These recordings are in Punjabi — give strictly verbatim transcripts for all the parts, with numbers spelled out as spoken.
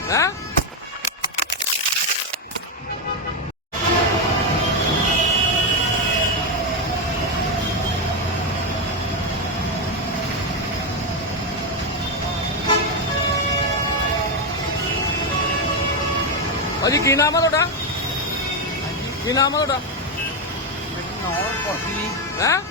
ਹੈ ਭਾਜੀ ਕੀ ਨਾਮ ਆ ਤੁਹਾਡਾ? ਕੀ ਨਾਮ ਆ ਤੁਹਾਡਾ? ਹੈ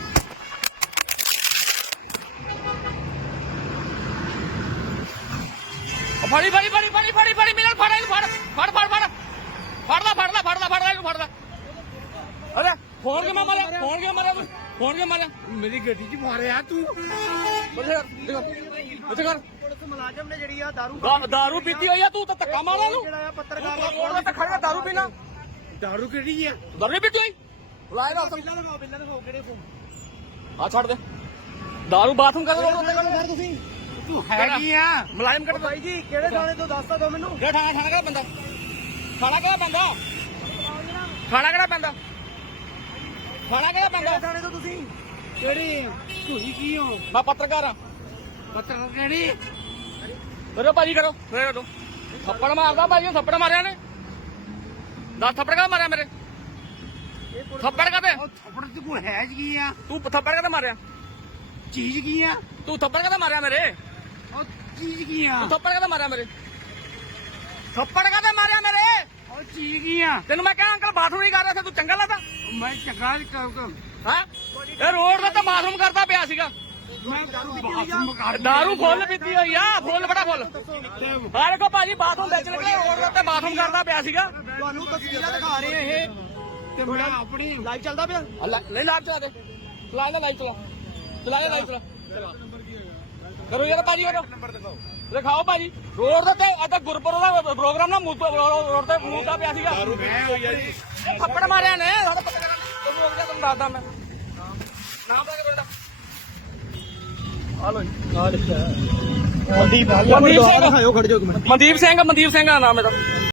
ਫੜੀ ਫੜੀ ਫੜੀ ਫੜੀ ਫੜੀ ਫੜੀ ਮੇਰੇ ਫੜ ਇਹਨੂੰ ਫੜ ਫੜ ਫੜ ਫੜ ਫੜਦਾ ਫੜਦਾ ਫੜਦਾ ਫੜਦਾ ਇਹਨੂੰ ਫੜਦਾ। ਅਰੇ ਫੋਨ ਕੇ ਮਾਰਿਆ ਫੋਨ ਕੇ ਮਾਰਿਆ ਤੂੰ ਫੋਨ ਕੇ ਮਾਰਿਆ ਮੇਰੀ ਗੱਡੀ 'ਚ ਮਾਰਿਆ ਤੂੰ। ਉੱਥੇ ਕਰ ਪੁਲਿਸ ਮੁਲਾਜ਼ਮ ਨੇ ਜਿਹੜੀ ਆ ਦਾਰੂ ਦਾਰੂ ਪੀਤੀ ਹੋਈ ਆ ਤੂੰ ਤਾਂ ਧੱਕਾ ਮਾਰਿਆ ਤੂੰ ਜਿਹੜਾ ਆ ਪੱਤਰਕਾਰ ਦਾ ਰੋਡ ਤੇ ਖੜ ਕੇ ਦਾਰੂ ਪੀਣਾ। ਦਾਰੂ ਕਿਹੜੀ ਆ? ਦਾਰੂ ਨਹੀਂ ਪੀਤੀ ਹੋਈ ਬੁਲਾਏ ਨਾ ਬਿੱਲਾਂ ਲਗਾਓ ਬਿੱਲਾਂ ਲਗਾਓ ਕਿਹੜੇ ਫੋਨ ਆ ਛੱਡ ਦੇ ਦਾਰੂ ਬਾਥਰੂਮ ਕਰ ਰੋਡ ਤੇ ਕਰ ਤੁਸੀਂ ਤੂੰ ਹੈਗੀ ਆ ਮੁਲਾਜ਼ਮ ਕੱਢ ਬਾਈ ਜੀ ਕਿਹੜੇ ਥਾਣੇ ਤੋਂ ਦੱਸ ਤਾਂ ਦਿਓ ਮੈਨੂੰ। ਜਿਹੜਾ ਥਾਣਾ ਥਾਣਾ ਕਿਹੜਾ ਬੰਦਾ ਥਾਣਾ ਕਿਹੜਾ ਬੰਦਾ ਥਾਣਾ ਕਿਹੜਾ ਬੰਦਾ ਥਾਣਾ ਕਿਹੜਾ ਕਿਹੜੇ ਬੰਦਾ ਥਾਣੇ ਤੋਂ ਤੁਸੀਂ? ਕਿਹੜੀ ਤੁਸੀਂ ਕੀ ਹੋ? ਮੈਂ ਪੱਤਰਕਾਰ ਆ ਪੱਤਰਕਾਰ ਕਿਹੜੀ? ਕਰੋ ਭਾਜੀ ਕਰੋ ਫੇਰ ਕਰੋ ਥੱਪੜ ਮਾਰਦਾ ਭਾਜੀ ਥੱਪੜ ਮਾਰਿਆ ਨੇ ਦਸ ਥੱਪੜ ਕਾ ਮਾਰਿਆ ਮੇਰੇ ਥੱਪੜ ਕਾਤੇ ਉਹ ਥੱਪੜ ਤੇ ਕੋਈ ਹੈ ਕੀ ਆ? ਤੂੰ ਥੱਪੜ ਕਾਤੇ ਮਾਰਿਆ ਚੀਜ਼ ਕੀ ਆ? ਤੂੰ ਥੱਪੜ ਕਾਤੇ ਮਾਰਿਆ ਮੇਰੇ ਉਹ ਚੀਜ਼ ਕੀ ਆ? ਤੂੰ ਥੱਪੜ ਕਾਤੇ ਮਾਰਿਆ ਮੇਰੇ ਥੱਪੜ ਕਾਤੇ ਮਾਰਿਆ ਮੇਰੇ ਉਹ ਚੀਜ਼ ਕੀ ਆ? ਤੈਨੂੰ ਮੈਂ ਕਿਹਾ ਅੰਕਲ ਬਾਥਰੂਮ ਨਹੀਂ ਕਰ ਰਿਹਾ ਸੀ ਤੂੰ ਚੰਗਾ ਲੱਗਦਾ ਮੈਂ ਚੰਗਾ ਕਰ ਹਾਂ ਇਹ ਰੋਡ ਤੇ ਤਾਂ ਬਾਥਰੂਮ ਕਰਦਾ ਪਿਆ ਸੀਗਾ ਮੈਂ ਬਾਥਰੂਮ ਕਰ ਦਾਰੂ ਫੁੱਲ ਪੀਤੀ ਹੋਈ ਆ ਫੁੱਲ ਬੜਾ ਫੁੱਲ ਆ ਦੇਖੋ ਭਾਜੀ ਬਾਥਰੂਮ ਵਿੱਚ ਲੱਗੇ ਰੋਡ ਤੇ ਬਾਥਰੂਮ ਕਰਦਾ ਪਿਆ ਸੀਗਾ ਤੁਹਾਨੂੰ ਤਸਵੀਰਾਂ ਦਿਖਾ ਰਹੇ ਆ ਇਹ ਤੇ ਮੈਂ ਆਪਣੀ ਲਾਈਵ ਚੱਲਦਾ ਪਿਆ। ਨਹੀਂ ਲਾਈਵ ਚਲਾ ਦੇ ਚਲਾ ਲੈ ਲਾਈਵ ਚਲਾ ਚਲਾ ਲੈ ਲਾਈਵ ਚਲਾ ਕਰੋ ਯਾਰ ਭਾਜੀ ਕਰੋ ਨੰਬਰ ਦਿਖਾਓ ਦਿਖਾਓ ਭਾਜੀ ਰੋਡ ਤੇ ਅੱਜ ਗੁਰਪੁਰ ਦਾ ਪ੍ਰੋਗਰਾਮ ਨਾ ਰੋਡ ਤੇ ਮੂਦਾ ਪਿਆ ਸੀਗਾ ਮੈਂ ਹੋਈ ਆ ਜੀ ਥੱਪੜ ਮਾਰਿਆ ਨੇ ਸਾਡਾ ਪਤਾ ਕਰਾਂ ਤੁਹਾਨੂੰ ਰੁਕ ਜਾ ਤੁਹਾਨੂੰ ਦੱਸਦਾ ਮੈਂ ਨਾਮ ਦਾ ਕਿਹੜਾ ਆ ਲੋ ਜੀ ਆ ਲਿਖਿਆ ਮਨਦੀਪ ਮਨਦੀਪ ਸਿੰਘ ਦਿਖਾਓ ਖੜ ਜਾਓ ਇੱਕ ਮਿੰਟ। ਮਨਦੀਪ ਸਿੰਘ ਮਨਦੀਪ ਸਿੰਘ ਦਾ ਨਾਮ ਇਹਦਾ